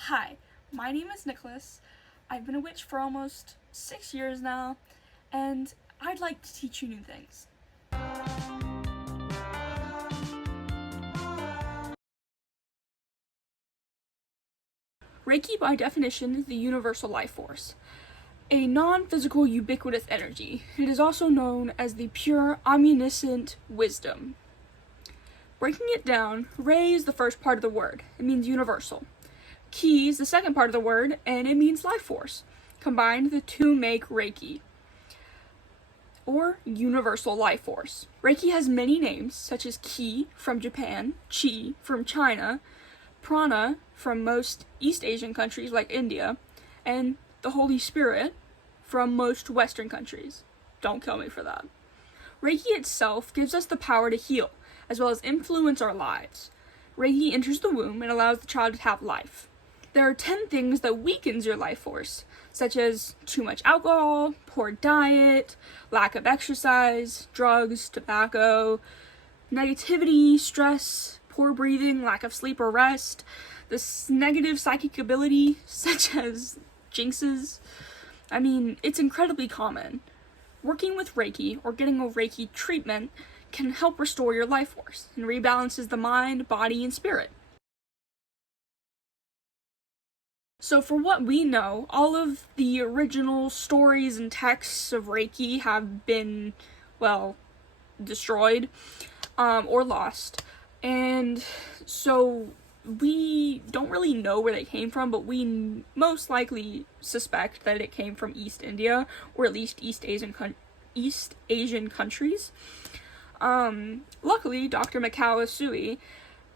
Hi, my name is Nicholas. I've been a witch for almost 6 years now, and I'd like to teach you new things. Reiki, by definition, is the universal life force, a non-physical ubiquitous energy. It is also known as the pure omniscient wisdom. Breaking it down, Rei is the first part of the word. It means universal. Ki is the second part of the word, and it means life force. Combined, the two make Reiki, or universal life force. Reiki has many names, such as Ki from Japan, Chi from China, Prana from most East Asian countries like India, and the Holy Spirit from most Western countries. Don't kill me for that. Reiki itself gives us the power to heal, as well as influence our lives. Reiki enters the womb and allows the child to have life. There are 10 things that weakens your life force, such as too much alcohol, poor diet, lack of exercise, drugs, tobacco, negativity, stress, poor breathing, lack of sleep or rest, this negative psychic ability, such as jinxes. It's incredibly common. Working with Reiki or getting a Reiki treatment can help restore your life force and rebalances the mind, body, and spirit. So for what we know, all of the original stories and texts of Reiki have been, destroyed or lost. And so we don't really know where they came from, but we most likely suspect that it came from East India, or at least East Asian countries. Luckily, Dr. Mikao Usui,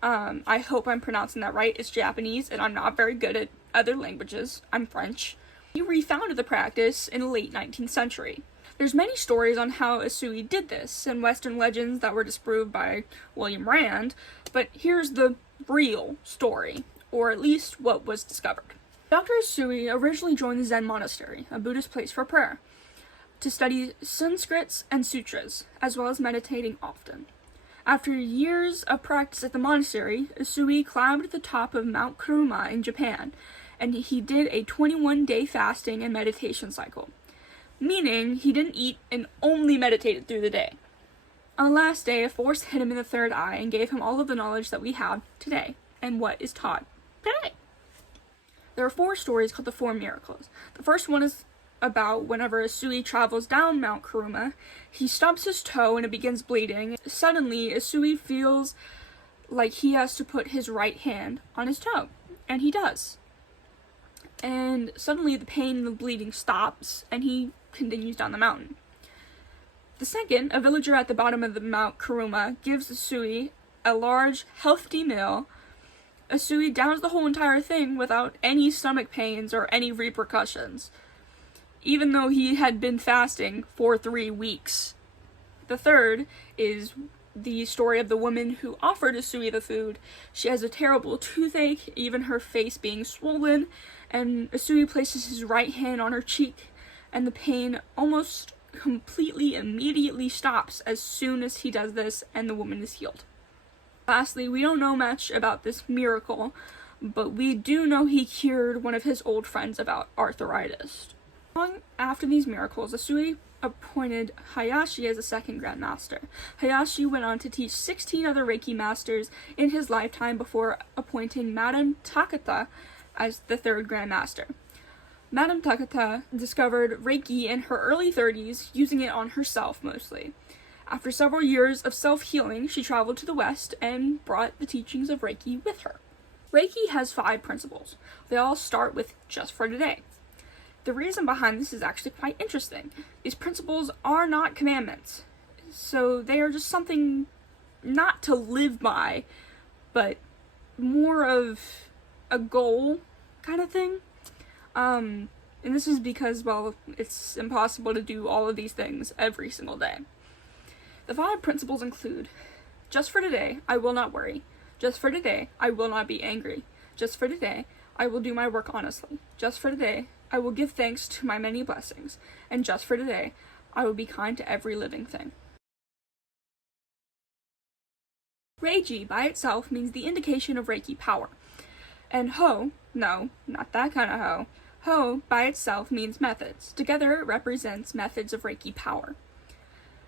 I hope I'm pronouncing that right, is Japanese, and I'm not very good at other languages. I'm French. He refounded the practice in the late 19th century. There's many stories on how Usui did this, and Western legends that were disproved by William Rand, but here's the real story, or at least what was discovered. Dr. Usui originally joined the Zen monastery, a Buddhist place for prayer, to study Sanskrits and sutras, as well as meditating often. After years of practice at the monastery, Usui climbed to the top of Mount Kuruma in Japan, and he did a 21-day fasting and meditation cycle, meaning he didn't eat and only meditated through the day. On the last day, a force hit him in the third eye and gave him all of the knowledge that we have today, and what is taught today. There are 4 stories called the 4 miracles. The first one is about whenever Usui travels down Mount Kuruma, he stubs his toe and it begins bleeding. Suddenly, Usui feels like he has to put his right hand on his toe, and he does. And suddenly the pain and the bleeding stops, and he continues down the mountain. The second, a villager at the bottom of the Mount Kuruma gives Usui a large, healthy meal. Usui downs the whole entire thing without any stomach pains or any repercussions, even though he had been fasting for 3 weeks. The third is the story of the woman who offered Usui the food. She has a terrible toothache, even her face being swollen, and Usui places his right hand on her cheek, and the pain almost completely immediately stops as soon as he does this, and the woman is healed. Lastly, we don't know much about this miracle, but we do know he cured one of his old friends about arthritis. Long after these miracles, Usui appointed Hayashi as a second Grand Master. Hayashi went on to teach 16 other Reiki masters in his lifetime before appointing Madame Takata as the third Grand Master. Madame Takata discovered Reiki in her early 30s, using it on herself mostly. After several years of self-healing, she traveled to the West and brought the teachings of Reiki with her. Reiki has 5 principles. They all start with just for today. The reason behind this is actually quite interesting. These principles are not commandments, so they are just something not to live by, but more of a goal kind of thing. And this is because, it's impossible to do all of these things every single day. The 5 principles include: just for today, I will not worry. Just for today, I will not be angry. Just for today, I will do my work honestly. Just for today, I will give thanks to my many blessings. And just for today, I will be kind to every living thing. Reiki by itself means the indication of Reiki power, and Ho No, not that kind of ho. Ho, by itself, means methods. Together, it represents methods of Reiki power.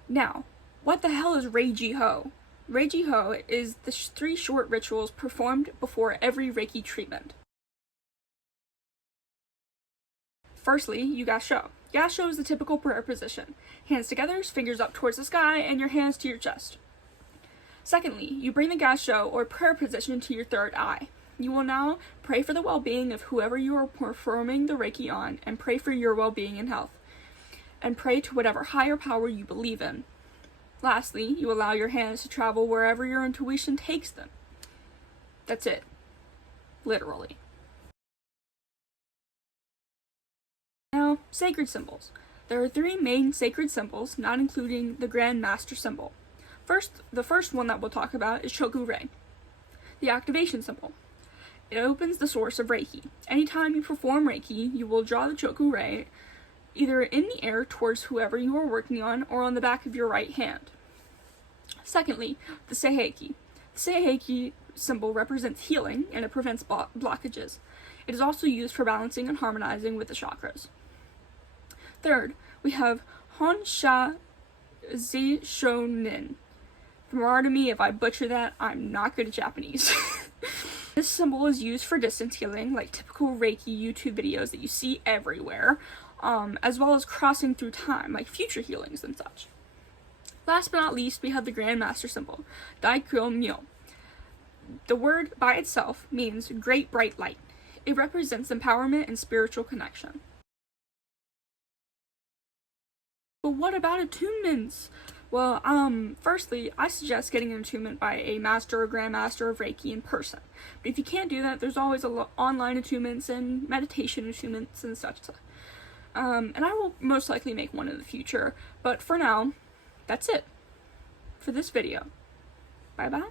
Now, what the hell is Reiki Ho? Reiki Ho is the 3 short rituals performed before every Reiki treatment. Firstly, you gasho. Gasho is the typical prayer position. Hands together, fingers up towards the sky, and your hands to your chest. Secondly, you bring the gasho or prayer position to your third eye. You will now pray for the well-being of whoever you are performing the Reiki on, and pray for your well-being and health. And pray to whatever higher power you believe in. Lastly, you allow your hands to travel wherever your intuition takes them. That's it. Literally. Now, sacred symbols. There are 3 main sacred symbols, not including the Grand Master symbol. The first one that we'll talk about is Choku-rei, the activation symbol. It opens the source of Reiki. Anytime you perform Reiki, you will draw the Choku-rei either in the air towards whoever you are working on or on the back of your right hand. Secondly, the Seiheki. The Seiheki symbol represents healing, and it prevents blockages. It is also used for balancing and harmonizing with the chakras. Third, we have Honsha Zeishonin. Pardon me if I butcher that, I'm not good at Japanese. This symbol is used for distance healing, like typical Reiki YouTube videos that you see everywhere, as well as crossing through time, like future healings and such. Last but not least, we have the Grand Master symbol, Daikyo-myo. The word by itself means great bright light. It represents empowerment and spiritual connection. But what about attunements? Well, firstly, I suggest getting an attunement by a master or grandmaster of Reiki in person. But if you can't do that, there's always online attunements and meditation attunements and such. And I will most likely make one in the future. But for now, that's it for this video. Bye-bye.